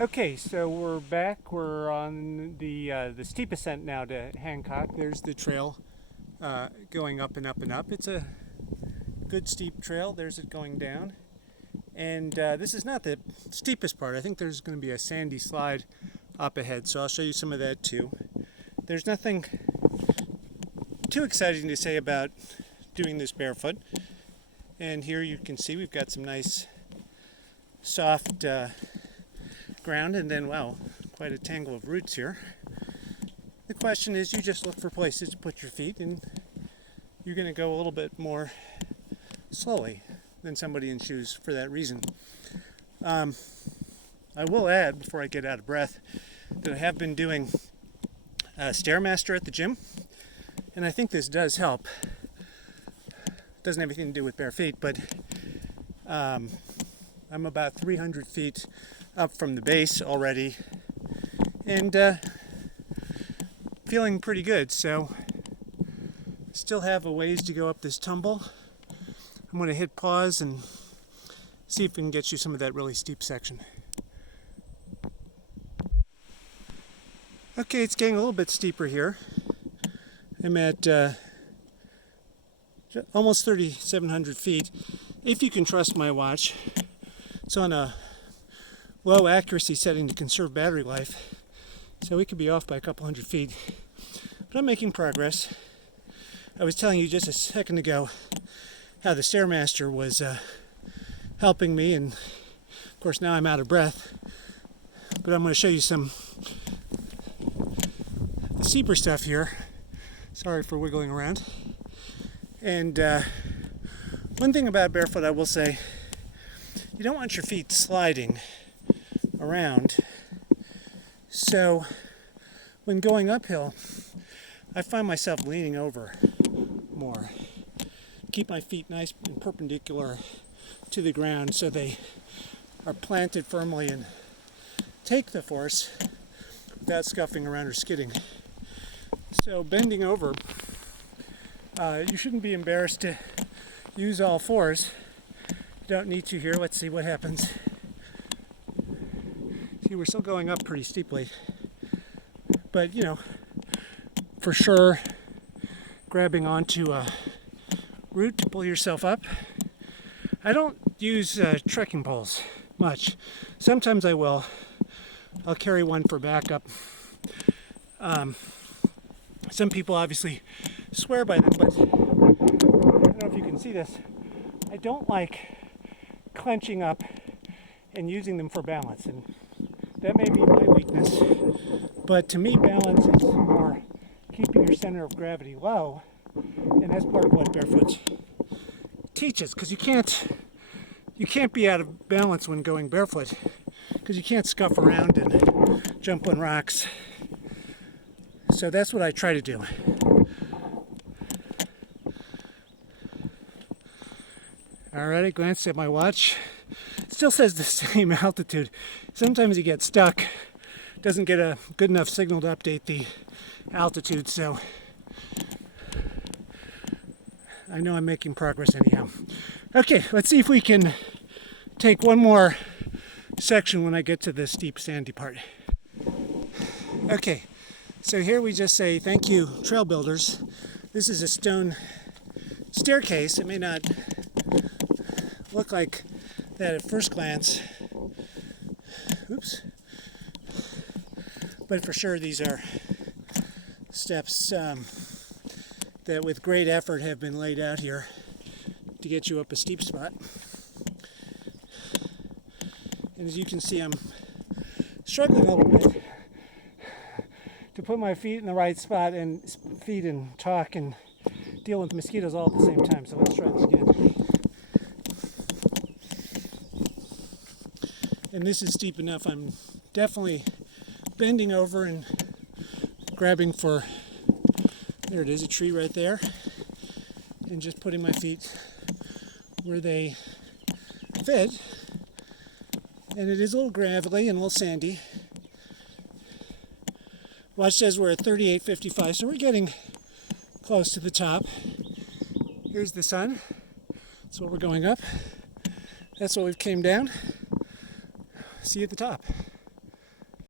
Okay, so we're back. We're on the steep ascent now to Hancock. There's the trail going up and up and up. It's a good steep trail. There's it going down. And this is not the steepest part. I think there's going to be a sandy slide up ahead, so I'll show you some of that too. There's nothing too exciting to say about doing this barefoot. And here you can see we've got some nice soft ground, and then, wow, quite a tangle of roots here. The question is, you just look for places to put your feet, and you're going to go a little bit more slowly than somebody in shoes for that reason. I will add, before I get out of breath, that I have been doing stairmaster at the gym, and I think this does help. It doesn't have anything to do with bare feet, but I'm about 300 feet up from the base already, and feeling pretty good. So still have a ways to go up this tumble. I'm going to hit pause and see if we can get you some of that really steep section. Okay, it's getting a little bit steeper here. I'm at almost 3,700 feet, if you can trust my watch. It's on a low accuracy setting to conserve battery life, so we could be off by a couple hundred feet, but I'm making progress. I was telling you just a second ago how the stairmaster was helping me, and of course now I'm out of breath, but I'm going to show you some the steeper stuff here. Sorry for wiggling around. And one thing about barefoot I will say, you don't want your feet sliding around. So when going uphill, I find myself leaning over more. Keep my feet nice and perpendicular to the ground so they are planted firmly and take the force without scuffing around or skidding. So bending over, you shouldn't be embarrassed to use all fours. You don't need to here. Let's see what happens. See, we're still going up pretty steeply, but you know, for sure, grabbing onto a root to pull yourself up. I don't use trekking poles much. Sometimes I will. I'll carry one for backup. Some people obviously swear by them, but I don't know if you can see this. I don't like clenching up and using them for balance, and that may be my weakness, but to me balance is more keeping your center of gravity low, and that's part of what barefoot teaches, because you can't be out of balance when going barefoot, because you can't scuff around and jump on rocks. So that's what I try to do. Alright, I glanced at my watch. It still says the same altitude. Sometimes you get stuck. Doesn't get a good enough signal to update the altitude, so I know I'm making progress anyhow. Okay, let's see if we can take one more section when I get to the steep sandy part. Okay, so here we just say thank you, trail builders. This is a stone staircase. It may not look like that at first glance. Oops. But for sure these are steps that with great effort have been laid out here to get you up a steep spot. And as you can see, I'm struggling a little bit to put my feet in the right spot and feed and talk and deal with mosquitoes all at the same time. So let's try this again. And this is steep enough. I'm definitely bending over and grabbing for, there it is, a tree right there, and just putting my feet where they fit. And it is a little gravelly and a little sandy. Watch says we're at 38.55, so we're getting close to the top. Here's the sun. That's what we're going up. That's what we've came down. See you at the top.